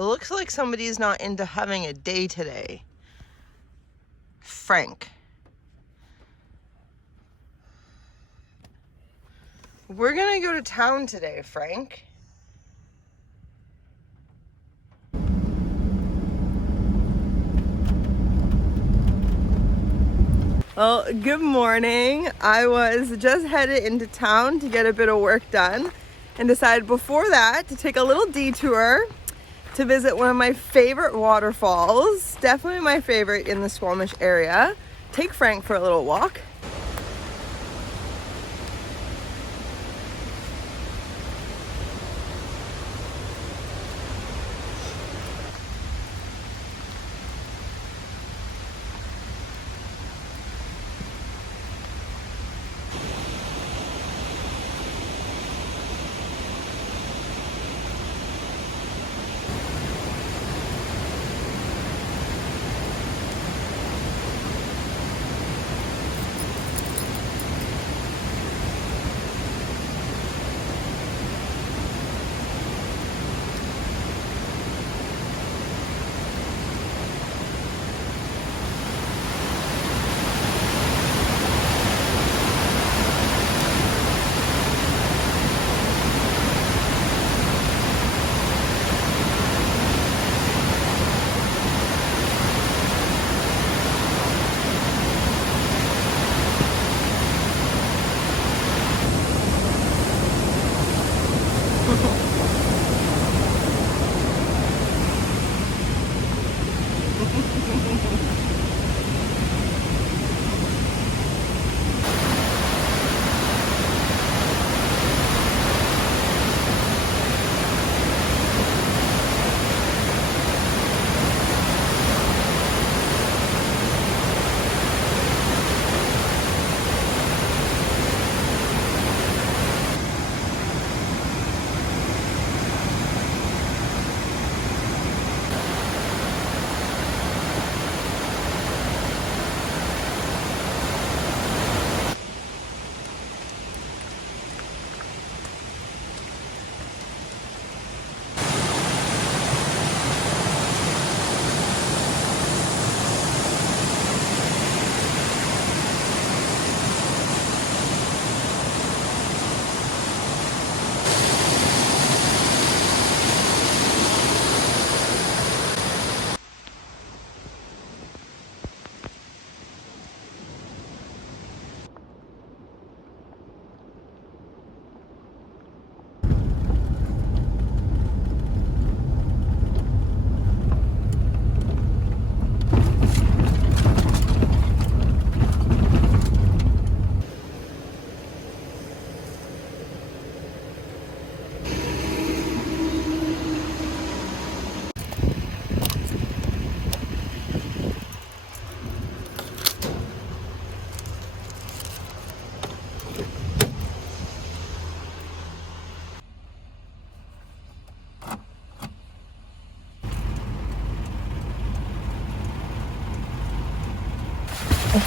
It looks like somebody's not into having a day today. Frank. We're gonna go to town today, Frank. Well, good morning. I was just headed into town to get a bit of work done and decided before that to take a little detour to visit one of my favorite waterfalls. Definitely my favorite in the Squamish area. Take Frank for a little walk.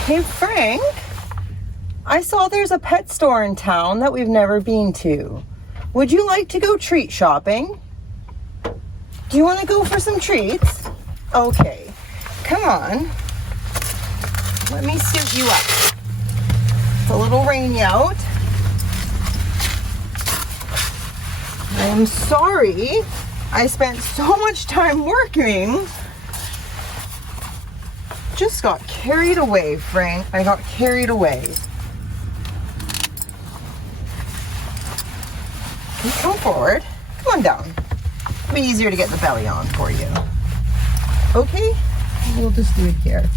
Hey Frank, I saw there's a pet store in town that we've never been to. Would you like to go treat shopping? Do you want to go for some treats? Okay, come on. Let me suit you up. It's a little rainy out. I'm sorry I spent so much time working. Just got carried away, Frank. I got carried away. Can you come forward? Come on down. It'll be easier to get the belly on for you. Okay? We'll just do it here.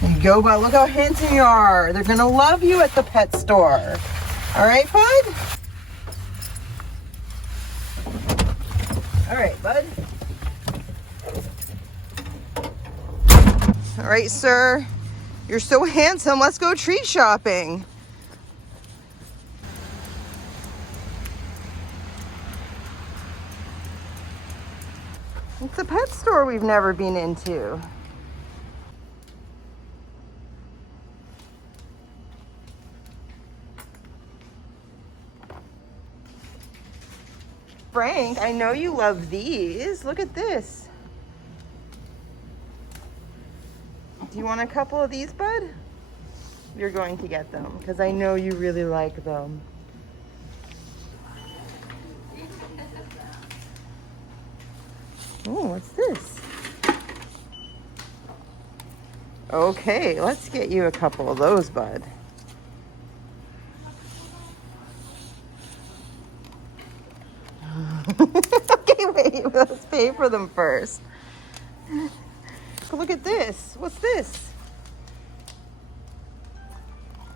There you go, but look how handsome you are. They're gonna love you at the pet store. All right, bud? All right, bud. All right, sir. You're so handsome. Let's go treat shopping. It's a pet store we've never been into. Frank, I know you love these. Look at this. Do you want a couple of these, bud? You're going to get them because I know you really like them. Oh, what's this? Okay, let's get you a couple of those, bud. Okay, wait, let's pay for them first. Look at this. What's this?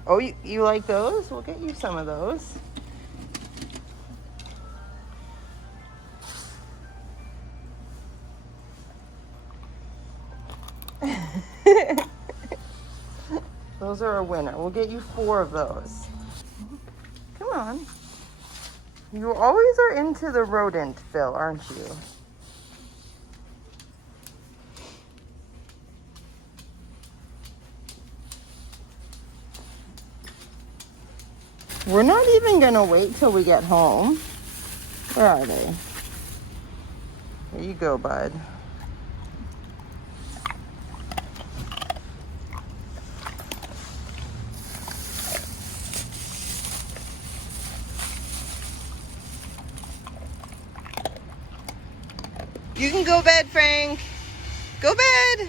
Oh, you like those? We'll get you some of those. Those are a winner. We'll get you 4 of those. Come on. You always are into the rodent, Phil, aren't you? We're not even gonna wait till we get home. Where are they? There you go, bud. You can go bed, Frank. Go bed.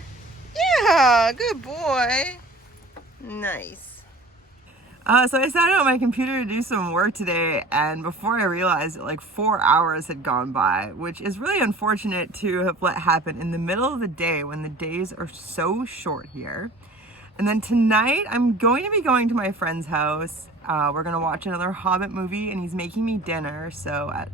Yeah, good boy. Nice. So I sat at my computer to do some work today, and before I realized it, like 4 hours had gone by, which is really unfortunate to have let happen in the middle of the day when the days are so short here. And then tonight I'm going to be going to my friend's house. We're gonna watch another Hobbit movie, and he's making me dinner. So at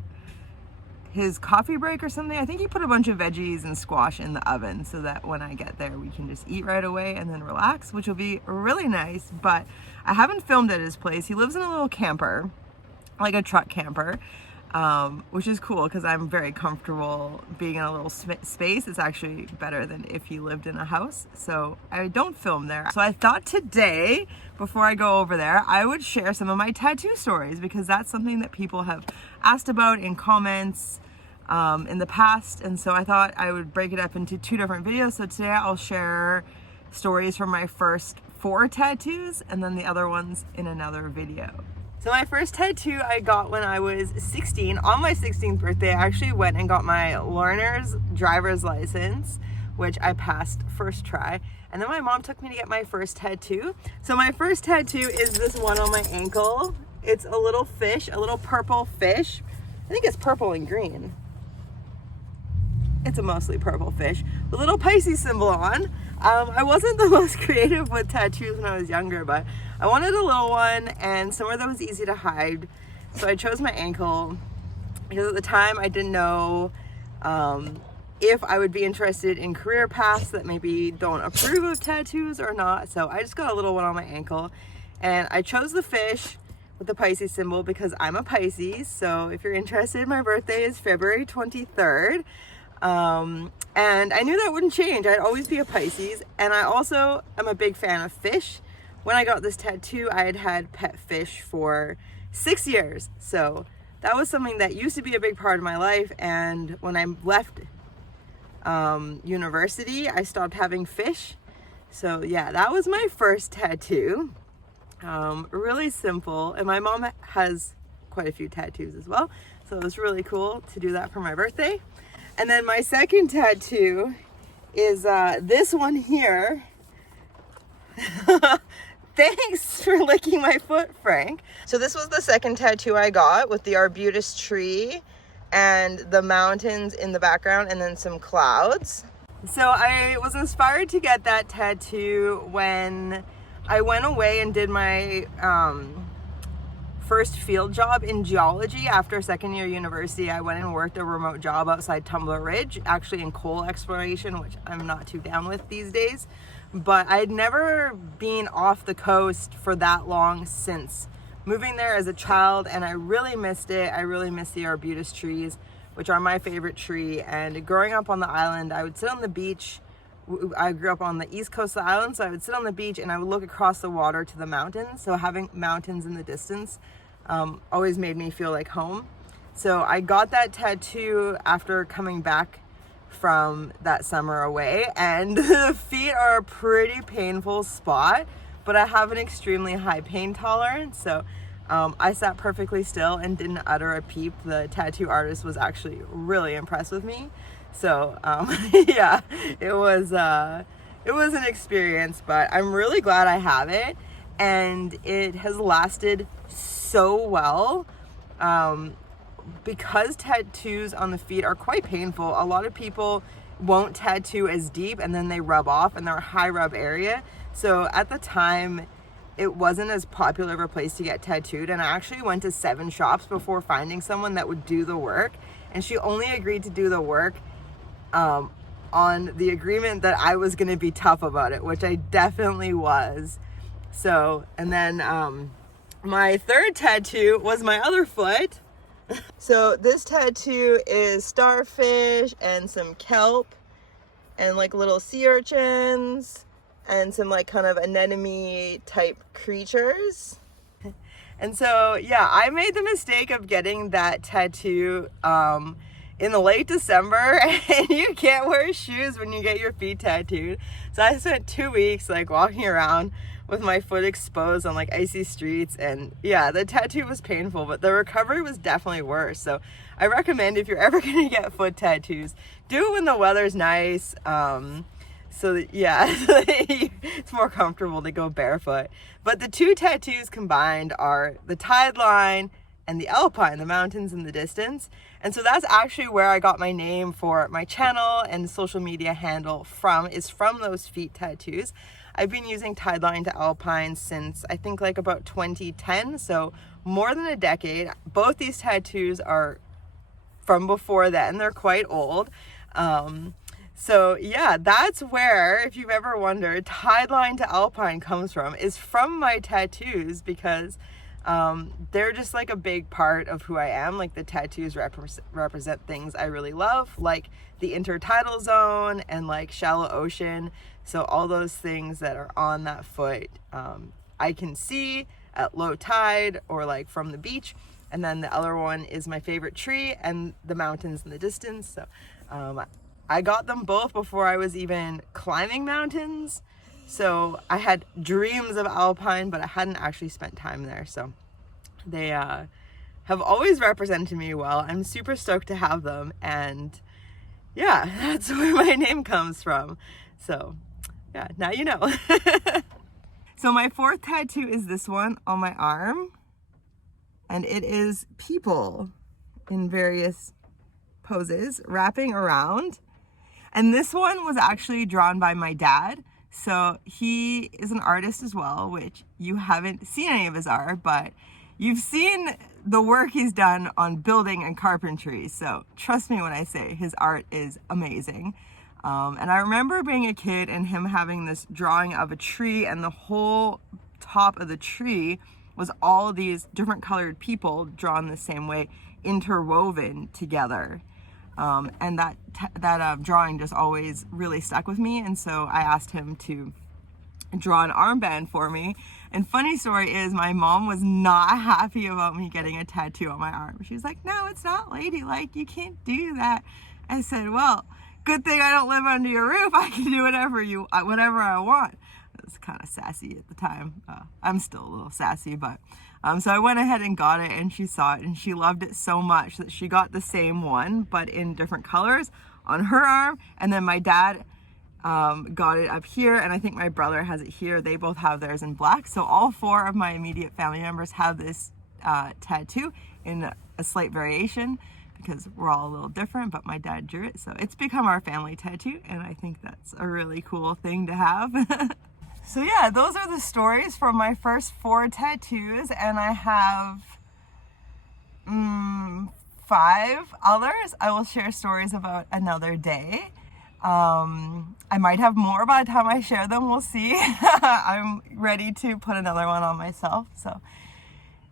his coffee break or something, I think he put a bunch of veggies and squash in the oven so that when I get there we can just eat right away and then relax, which will be really nice. But I haven't filmed at his place. He lives in a little camper, like a truck camper, which is cool because I'm very comfortable being in a little space. It's actually better than if you lived in a house, so I don't film there. So I thought today, before I go over there, I would share some of my tattoo stories because that's something that people have asked about in comments in the past, and so I thought I would break it up into 2 different videos. So today I'll share stories from my first 4 tattoos and then the other ones in another video. So my first tattoo I got when I was 16. On my 16th birthday, I actually went and got my learner's driver's license, which I passed first try. And then my mom took me to get my first tattoo. So my first tattoo is this one on my ankle. It's a little fish, a little purple fish. I think it's purple and green. It's a mostly purple fish with a little Pisces symbol on. I wasn't the most creative with tattoos when I was younger, but I wanted a little one and somewhere that was easy to hide. So I chose my ankle because at the time I didn't know if I would be interested in career paths that maybe don't approve of tattoos or not. So I just got a little one on my ankle, and I chose the fish with the Pisces symbol because I'm a Pisces. So if you're interested, my birthday is February 23rd. And I knew that wouldn't change. I'd always be a Pisces. And I also am a big fan of fish. When I got this tattoo, I had had pet fish for 6 years. So that was something that used to be a big part of my life. And when I left university, I stopped having fish. So yeah, that was my first tattoo. Really simple. And my mom has quite a few tattoos as well. So it was really cool to do that for my birthday. And then my second tattoo is this one here. Thanks for licking my foot, Frank. So this was the second tattoo I got with the arbutus tree and the mountains in the background and then some clouds. So I was inspired to get that tattoo when I went away and did my first field job in geology. After second year university, I went and worked a remote job outside Tumbler Ridge, actually in coal exploration, which I'm not too down with these days. But I'd never been off the coast for that long since moving there as a child, and I really missed it. I really missed the arbutus trees, which are my favorite tree. And growing up on the island, I would sit on the beach. I grew up on the east coast of the island, so I would sit on the beach and I would look across the water to the mountains. So having mountains in the distance always made me feel like home. So I got that tattoo after coming back from that summer away, and the feet are a pretty painful spot, but I have an extremely high pain tolerance, so I sat perfectly still and didn't utter a peep. The tattoo artist was actually really impressed with me. So yeah, it was an experience, but I'm really glad I have it, and it has lasted so well. Because tattoos on the feet are quite painful, a lot of people won't tattoo as deep and then they rub off and they're a high rub area. So at the time, it wasn't as popular of a place to get tattooed, and I actually went to 7 shops before finding someone that would do the work, and she only agreed to do the work on the agreement that I was going to be tough about it, which I definitely was. So, and then my third tattoo was my other foot. So this tattoo is starfish and some kelp and like little sea urchins and some like kind of anemone type creatures. And so yeah, I made the mistake of getting that tattoo in the late December, and you can't wear shoes when you get your feet tattooed. So I spent 2 weeks like walking around with my foot exposed on like icy streets, and yeah, the tattoo was painful, but the recovery was definitely worse. So I recommend, if you're ever gonna get foot tattoos, do it when the weather's nice, so that, yeah, it's more comfortable to go barefoot. But the 2 tattoos combined are the tideline and the alpine, the mountains in the distance. And so that's actually where I got my name for my channel and social media handle from those feet tattoos. I've been using tideline to alpine since I think like about 2010, so more than a decade. Both these tattoos are from before then. They're quite old. So yeah, that's where, if you've ever wondered, tideline to alpine comes from, is from my tattoos, because they're just like a big part of who I am. Like the tattoos represent things I really love, like the intertidal zone and like shallow ocean. So all those things that are on that foot, I can see at low tide or like from the beach. And then the other one is my favorite tree and the mountains in the distance. So I got them both before I was even climbing mountains. So I had dreams of alpine, but I hadn't actually spent time there. So they have always represented me well. I'm super stoked to have them. And yeah, that's where my name comes from. So yeah, now you know. So my 4th tattoo is this one on my arm. And it is people in various poses wrapping around. And this one was actually drawn by my dad. So he is an artist as well, which you haven't seen any of his art, but you've seen the work he's done on building and carpentry. So trust me when I say his art is amazing. And I remember being a kid and him having this drawing of a tree, and the whole top of the tree was all these different colored people drawn the same way, interwoven together. And that drawing just always really stuck with me. And so I asked him to draw an armband for me. And funny story is, my mom was not happy about me getting a tattoo on my arm. She's like, no, it's not ladylike. You can't do that. I said, well, good thing I don't live under your roof. I can do whatever I want. It was kind of sassy at the time. I'm still a little sassy, but so I went ahead and got it, and she saw it and she loved it so much that she got the same one but in different colors on her arm. And then my dad got it up here, and I think my brother has it here. They both have theirs in black. So all 4 of my immediate family members have this tattoo in a slight variation, because we're all a little different, but my dad drew it. So it's become our family tattoo, and I think that's a really cool thing to have. So yeah, those are the stories from my first 4 tattoos, and I have 5 others I will share stories about another day. I might have more by the time I share them, we'll see. I'm ready to put another one on myself. So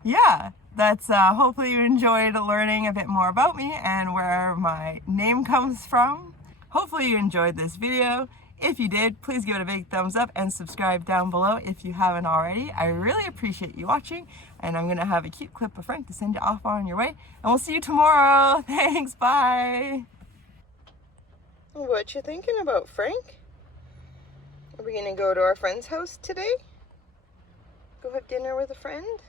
yeah, that's hopefully you enjoyed learning a bit more about me and where my name comes from. Hopefully you enjoyed this video. If you did, please give it a big thumbs up and subscribe down below if you haven't already. I really appreciate you watching, And I'm gonna have a cute clip of Frank to send you off on your way. And we'll see you tomorrow. Thanks, bye. What you thinking about, Frank? Are we gonna go to our friend's house today? Go have dinner with a friend?